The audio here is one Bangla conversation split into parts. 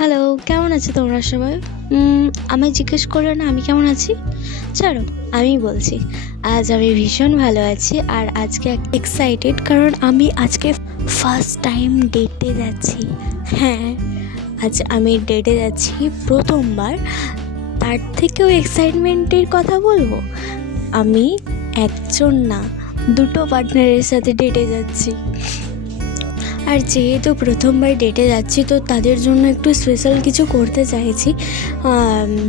হ্যালো, কেমন আছো তোমরা সবাই? আমায় জিজ্ঞেস করলে না আমি কেমন আছি? ছাড়ো, আমিই বলছি। আজ আমি ভীষণ ভালো আছি আর আজকে এক্সাইটেড কারণ আমি আজকে ফার্স্ট টাইম ডেটে যাচ্ছি। হ্যাঁ, আজ আমি ডেটে যাচ্ছি প্রথমবার। তার থেকেও এক্সাইটমেন্টের কথা বলবো, আমি একজন না, দুটো পার্টনারের সাথে ডেটে যাচ্ছি। আর যেহেতু প্রথমবার ডেটে যাচ্ছি তো তাদের জন্য একটু স্পেশাল কিছু করতে চাইছি।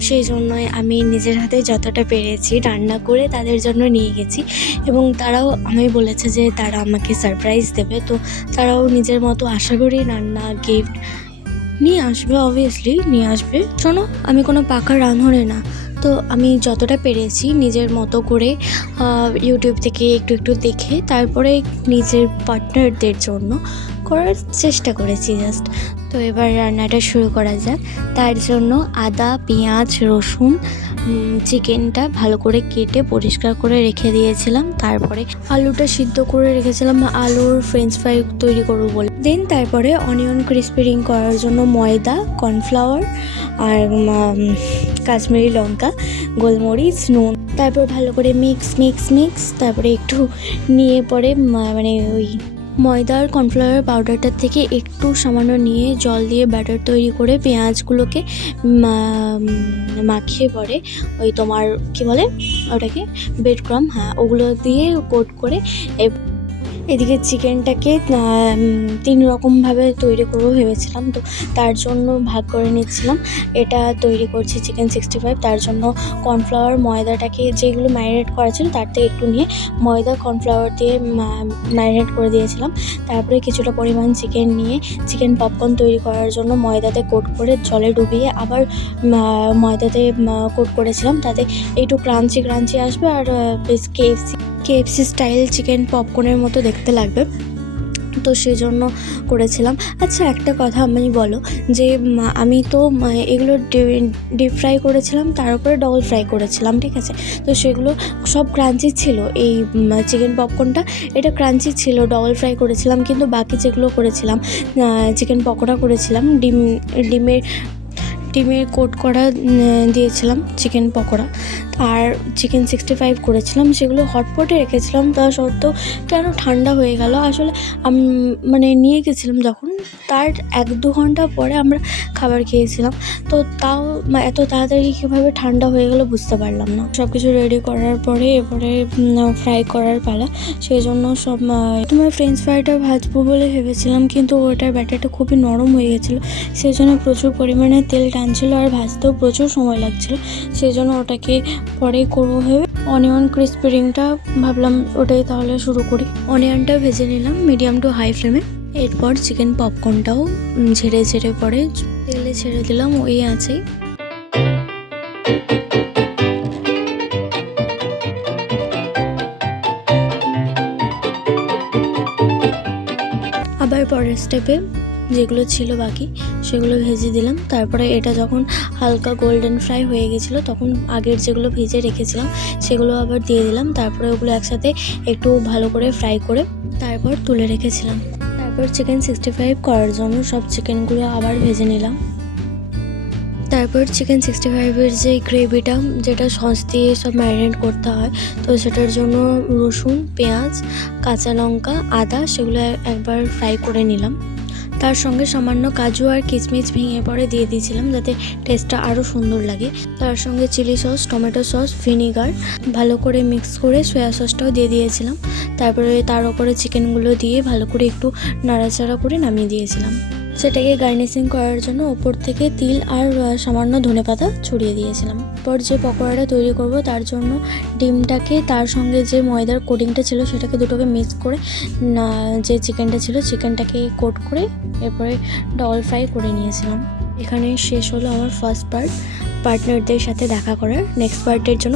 সেই জন্যই আমি নিজের হাতে যতটা পেরেছি রান্না করে তাদের জন্য নিয়ে গেছি এবং তারাও আমায় বলেছে যে তারা আমাকে সারপ্রাইজ দেবে। তো তারাও নিজের মতো আশা করি রান্না, গিফট নিয়ে আসবে, অবভিয়াসলি নিয়ে আসবে। শোনো, আমি কোনো পাকা রাঁধুনি না, তো আমি যতটা পেরেছি নিজের মতো করে ইউটিউব থেকে একটু একটু দেখে তারপরে নিজের পার্টনারদের জন্য করার চেষ্টা করেছি জাস্ট। তো এবার রান্নাটা শুরু করা যাক। তার জন্য আদা, পেঁয়াজ, রসুন, চিকেনটা ভালো করে কেটে পরিষ্কার করে রেখে দিয়েছিলাম। তারপরে আলুটা সিদ্ধ করে রেখেছিলাম, আলুর ফ্রেঞ্চ ফ্রাই তৈরি করবো বলে। দেন তারপরে অনিয়ন ক্রিস্পি রিং করার জন্য ময়দা, কর্নফ্লাওয়ার আর কাশ্মীরি লঙ্কা, গোলমরিচ, নুন, তারপর ভালো করে মিক্স তারপরে একটু নিয়ে পরে মানে ওই ময়দা আর কর্নফ্লাওয়ার পাউডারটার থেকে একটু সামান্য নিয়ে জল দিয়ে ব্যাটার তৈরি করে পেঁয়াজগুলোকে মাখিয়ে পরে ওই তোমার কি বলে ওটাকে, ব্রেড ক্রাম্ব, হ্যাঁ, ওগুলো দিয়ে কোট করে এদিকে চিকেনটাকে 3 রকমভাবে তৈরি করবো ভেবেছিলাম। তো তার জন্য ভাগ করে নিচ্ছিলাম। এটা তৈরি করছি চিকেন 65। তার জন্য কর্নফ্লাওয়ার, ময়দাটাকে যেগুলো ম্যারিনেট করা ছিল তার থেকে একটু নিয়ে ময়দা, কর্নফ্লাওয়ার দিয়ে ম্যারিনেট করে দিয়েছিলাম। তারপরে কিছুটা পরিমাণ চিকেন নিয়ে চিকেন পপকর্ন তৈরি করার জন্য ময়দাতে কোট করে জলে ডুবিয়ে আবার ময়দাতে কোট করেছিলাম, তাতে একটু ক্রাঞ্চি আসবে আর বেশ কেএফসি স্টাইল চিকেন পপকর্নের মতো দেখতে লাগবে। তো সেই জন্য করেছিলাম। আচ্ছা, একটা কথা আমি বলো যে আমি তো এগুলো ডিপ ফ্রাই করেছিলাম, তার উপরে ডবল ফ্রাই করেছিলাম, ঠিক আছে? তো সেগুলো সব ক্রাঞ্চি ছিল। এই চিকেন পপকর্নটা এটা ক্রাঞ্চি ছিল, ডবল ফ্রাই করেছিলাম। কিন্তু বাকি যেগুলো করেছিলাম, চিকেন পকোড়া করেছিলাম, ডিমের কোট করা দিয়েছিলাম চিকেন পকোড়া, আর চিকেন 65 করেছিলাম, সেগুলো হটপটে রেখেছিলাম। তা সত্ত্বেও কেন ঠান্ডা হয়ে গেল আসলে, মানে নিয়ে গেছিলাম যখন, তার 1-2 ঘন্টা পরে আমরা খাবার খেয়েছিলাম। তো তাও এত তাড়াতাড়ি কীভাবে ঠান্ডা হয়ে গেল বুঝতে পারলাম না। সব কিছু রেডি করার পরে এরপরে ফ্রাই করার পালা। সেই জন্য তোমার ফ্রেঞ্চ ফ্রাইটা ভাজবো বলে ভেবেছিলাম, কিন্তু ওটার ব্যাটারটা খুবই নরম হয়ে গেছিলো। সেই জন্য প্রচুর পরিমাণে তেল টানছিল আর ভাজতেও প্রচুর সময় লাগছিলো। সেই জন্য ওটাকে পরেই করবো ভেবে অনিয়ন ক্রিস্পি রিংটা ভাবলাম ওটাই তাহলে শুরু করি। অনিয়নটা ভেজে নিলাম মিডিয়াম টু হাই ফ্লেমে। এরপর চিকেন পপকর্নটাও ঝেড়ে পরে তেলে ছেড়ে দিলাম ওই আছেই। আবার পরের স্টেপে যেগুলো ছিল বাকি সেগুলো ভেজে দিলাম। তারপরে এটা যখন হালকা গোল্ডেন ফ্রাই হয়ে গেছিলো তখন আগের যেগুলো ভেজে রেখেছিলাম সেগুলো আবার দিয়ে দিলাম। তারপরে ওগুলো একসাথে একটু ভালো করে ফ্রাই করে তারপর তুলে রেখেছিলাম। তারপর চিকেন 65 করার জন্য সব চিকেনগুলো আবার ভেজে নিলাম। তারপর চিকেন 65-এর যে গ্রেভিটা, যেটা সস দিয়ে সব ম্যারিনেট করতে হয়, তো সেটার জন্য রসুন, পেঁয়াজ, কাঁচা লঙ্কা, আদা সেগুলো একবার ফ্রাই করে নিলাম। তার সঙ্গে সামান্য কাজু আর কিশমিশ ভেঙে পরে দিয়ে দিয়েছিলাম যাতে টেস্টটা আরও সুন্দর লাগে। তার সঙ্গে chilli sauce, tomato sauce, vinegar ভালো করে মিক্স করে সয়া সসটাও দিয়ে দিয়েছিলাম। তারপরে তার উপরে চিকেনগুলো দিয়ে ভালো করে একটু নাড়াচাড়া করে নামিয়ে দিয়েছিলাম। সেটাকে গার্নিশিং করার জন্য ওপর থেকে তিল আর সামান্য ধনেপাতা ছড়িয়ে দিয়েছিলাম। পর যে পকোড়াটা তৈরি করব তার জন্য ডিমটাকে তার সঙ্গে যে ময়দার কোটিংটা ছিল সেটাকে দুটোকে মিক্স করে যে চিকেনটা ছিল চিকেনটাকে কোট করে এরপরে ডবল ফ্রাই করে নিয়েছিলাম। এখানে শেষ হলো আমার ফার্স্ট পার্টনারদের সাথে দেখা করার। নেক্সট পার্টের জন্য